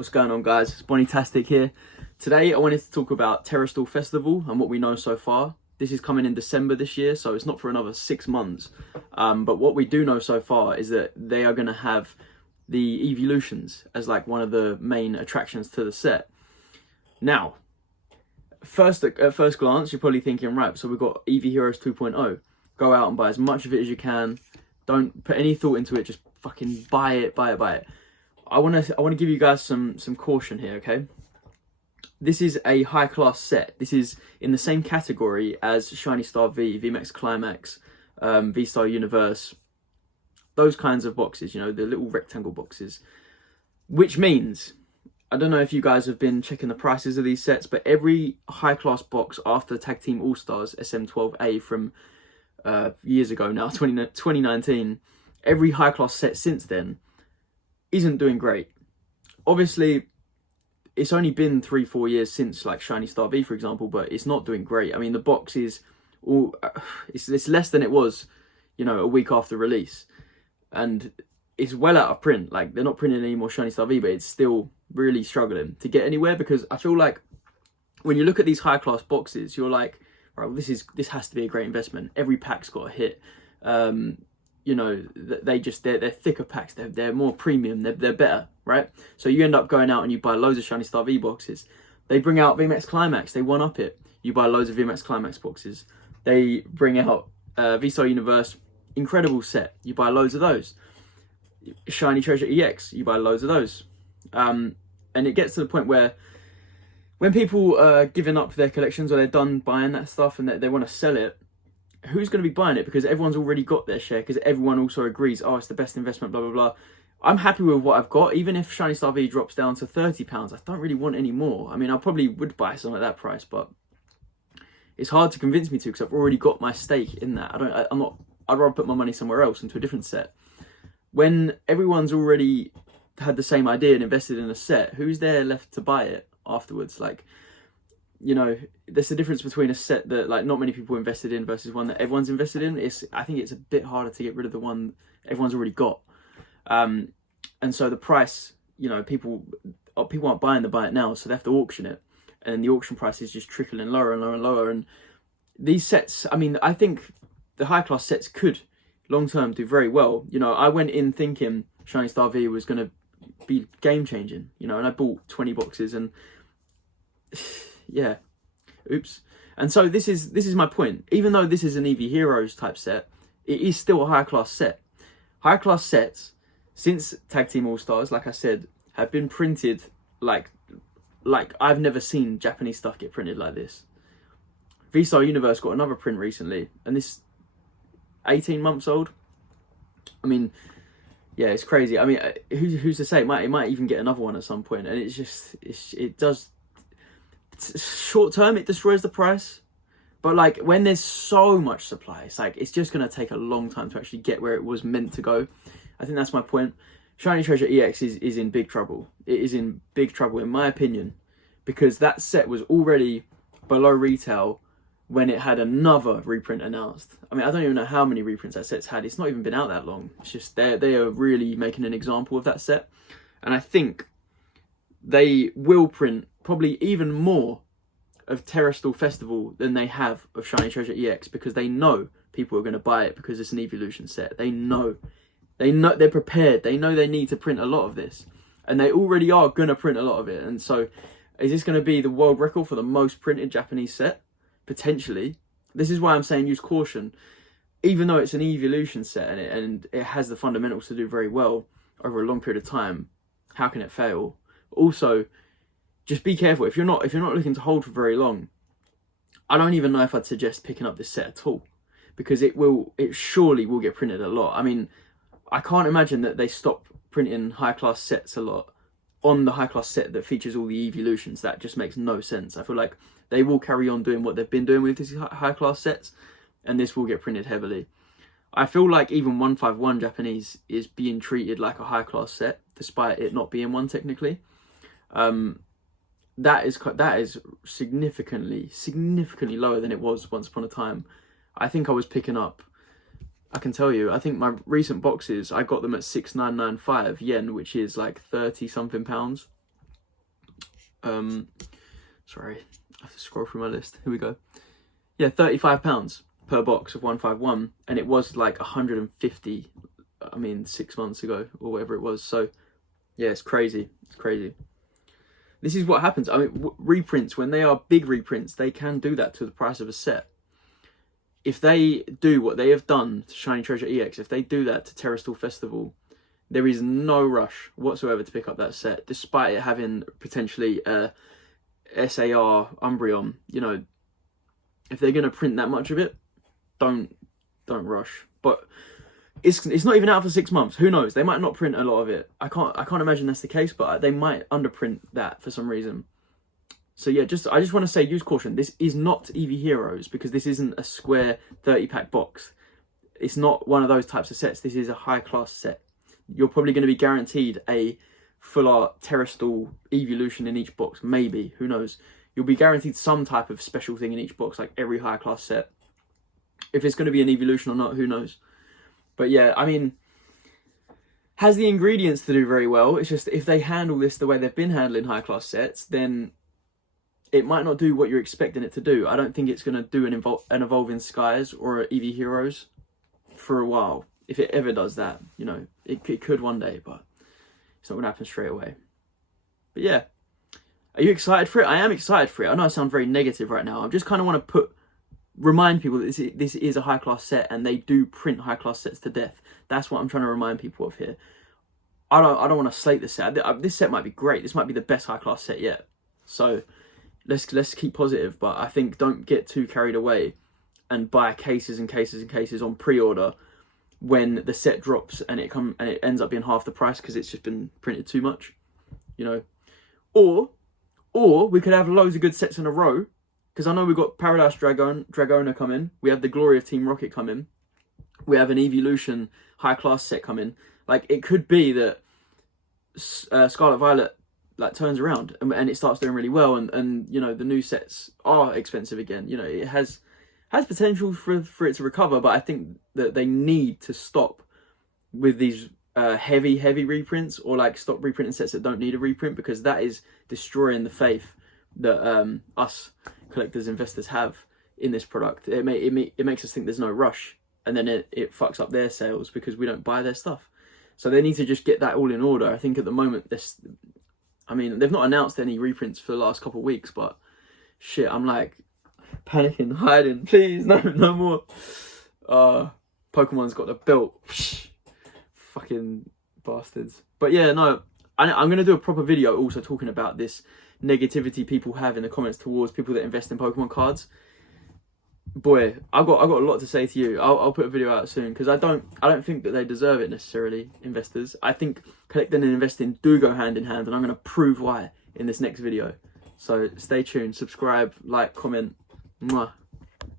What's going on, guys? It's Bonnie-tastic here. Today I wanted to talk about Terastal Festival and what we know so far. This is coming in December this year, so it's not for another 6 months. But what we do know so far is that they are going to have the eeveelutions as like one of the main attractions to the set. Now, at first glance, you're probably thinking, right, so we've got Eevee Heroes 2.0. Go out and buy as much of it as you can. Don't put any thought into it. Just fucking buy it. I want to give you guys some caution here, okay? This is a high class set. This is in the same category as Shiny Star V, vmax Climax, vstar Universe, those kinds of boxes, you know, the little rectangle boxes. Which means, I don't know if you guys have been checking the prices of these sets, but every high class box after Tag Team All Stars SM12A from years ago now, 2019, every high class set since then isn't doing great. Obviously, it's only been 3-4 years since like Shiny Star V, for example, but it's not doing great. I mean, the box is all it's less than it was, you know, a week after release, and it's well out of print. Like, they're not printing any more Shiny Star V, but it's still really struggling to get anywhere, because I feel like when you look at these high class boxes, you're like, right, well, this has to be a great investment. Every pack's got a hit. You know, they're thicker packs, they're more premium, they're better, right? So you end up going out and you buy loads of Shiny Star V boxes. They bring out vmax Climax, they one up it. You buy loads of vmax Climax boxes. They bring out vstar Universe, incredible set. You buy loads of those. Shiny Treasure EX, you buy loads of those. And it gets to the point where when people are giving up their collections, or they're done buying that stuff and they want to sell it, who's going to be buying it? Because everyone's already got their share, because everyone also agrees, oh, it's the best investment, blah, blah, blah. I'm happy with what I've got. Even if Shiny Star V drops down to £30, I don't really want any more. I mean, I probably would buy some at that price, but it's hard to convince me to, because I've already got my stake in that. I'd rather put my money somewhere else, into a different set. When everyone's already had the same idea and invested in a set, who's there left to buy it afterwards? Like, you know, there's a difference between a set that like not many people invested in versus one that everyone's invested in. I think it's a bit harder to get rid of the one everyone's already got. And so the price, you know, people aren't buying it now, so they have to auction it, and the auction price is just trickling lower and lower and lower. And these sets, I mean, I think the high class sets could long term do very well. You know, I went in thinking Shiny Star V was going to be game changing, you know, and I bought 20 boxes and yeah, oops. And so this is my point. Even though this is an Eevee Heroes type set, it is still a high class set. High class sets since Tag Team All Stars, like I said, have been printed like I've never seen Japanese stuff get printed like this. vstar Universe got another print recently, and this 18 months old. I mean, yeah, it's crazy. I mean, who's to say it might even get another one at some point, and it does. Short term, it destroys the price, but like when there's so much supply, it's just gonna take a long time to actually get where it was meant to go. I think that's my point. Shiny Treasure EX is in big trouble. It is in big trouble, in my opinion, because that set was already below retail when it had another reprint announced. I mean, I don't even know how many reprints that set's had. It's not even been out that long. It's just they are really making an example of that set, and I think they will print probably even more of Terastal Festival than they have of Shiny Treasure EX, because they know people are going to buy it because it's an eeveelution set. They know, they're prepared. They know they need to print a lot of this, and they already are going to print a lot of it. And so, is this going to be the world record for the most printed Japanese set? Potentially. This is why I'm saying use caution. Even though it's an eeveelution set and it has the fundamentals to do very well over a long period of time, how can it fail? Also, just be careful. If you're not looking to hold for very long, I don't even know if I'd suggest picking up this set at all, because it surely will get printed a lot. I mean, I can't imagine that they stop printing high class sets a lot on the high class set that features all the eeveelutions. That just makes no sense. I feel like they will carry on doing what they've been doing with these high class sets, and this will get printed heavily. I feel like even 151 Japanese is being treated like a high class set, despite it not being one technically. That is significantly lower than it was once upon a time. I think I was picking up, I can tell you, I think my recent boxes, I got them at 6,995 yen, which is like 30 something pounds. Sorry, I have to scroll through my list. Here we go. Yeah, £35 per box of 151, and it was like 150. I mean, 6 months ago or whatever it was. So yeah, it's crazy. It's crazy. This is what happens. I mean, reprints, when they are big reprints, they can do that to the price of a set. If they do what they have done to Shiny Treasure EX, if they do that to Terastal Festival, there is no rush whatsoever to pick up that set, despite it having potentially a SAR Umbreon. You know, if they're going to print that much of it, don't rush. But it's not even out for 6 months. Who knows? They might not print a lot of it. I can't imagine that's the case, but they might underprint that for some reason. So yeah, I just want to say, use caution. This is not Eevee Heroes, because this isn't a square 30-pack box. It's not one of those types of sets. This is a high-class set. You're probably going to be guaranteed a full art Terastal eeveelution in each box. Maybe. Who knows? You'll be guaranteed some type of special thing in each box, like every high-class set. If it's going to be an eeveelution or not, who knows? But yeah, I mean, has the ingredients to do very well. It's just, if they handle this the way they've been handling high-class sets, then it might not do what you're expecting it to do. I don't think it's going to do an Evolving Skies or an Eevee Heroes for a while. If it ever does that, you know, it could one day, but it's not going to happen straight away. But yeah, are you excited for it? I am excited for it. I know I sound very negative right now. I just kind of want to remind people that this is a high-class set, and they do print high-class sets to death. That's what I'm trying to remind people of here. I don't want to slate this set. This set might be great. This might be the best high-class set yet. So let's keep positive, but I think don't get too carried away and buy cases and cases and cases on pre-order when the set drops and it ends up being half the price because it's just been printed too much, you know. Or we could have loads of good sets in a row, because I know we've got Paradise Dragona coming, we have the Glory of Team Rocket coming, we have an eeveelution high-class set coming. Like, it could be that Scarlet Violet like turns around and it starts doing really well, and you know, the new sets are expensive again. You know, it has potential for it to recover, but I think that they need to stop with these heavy reprints, or like stop reprinting sets that don't need a reprint, because that is destroying the faith that us collectors, investors have in this product. It makes us think there's no rush, and then it fucks up their sales because we don't buy their stuff. So they need to just get that all in order. I think at the moment, I mean, they've not announced any reprints for the last couple of weeks, but shit, I'm like panicking, hiding. Please, no more. Pokemon's got the belt. Fucking bastards. But yeah, no, I'm going to do a proper video also talking about this negativity people have in the comments towards people that invest in Pokemon cards. Boy, I've got a lot to say to you. I'll put a video out soon, because I don't think that they deserve it necessarily, investors. I think collecting and investing do go hand in hand, and I'm going to prove why in this next video. So stay tuned, subscribe, like, comment. Mwah.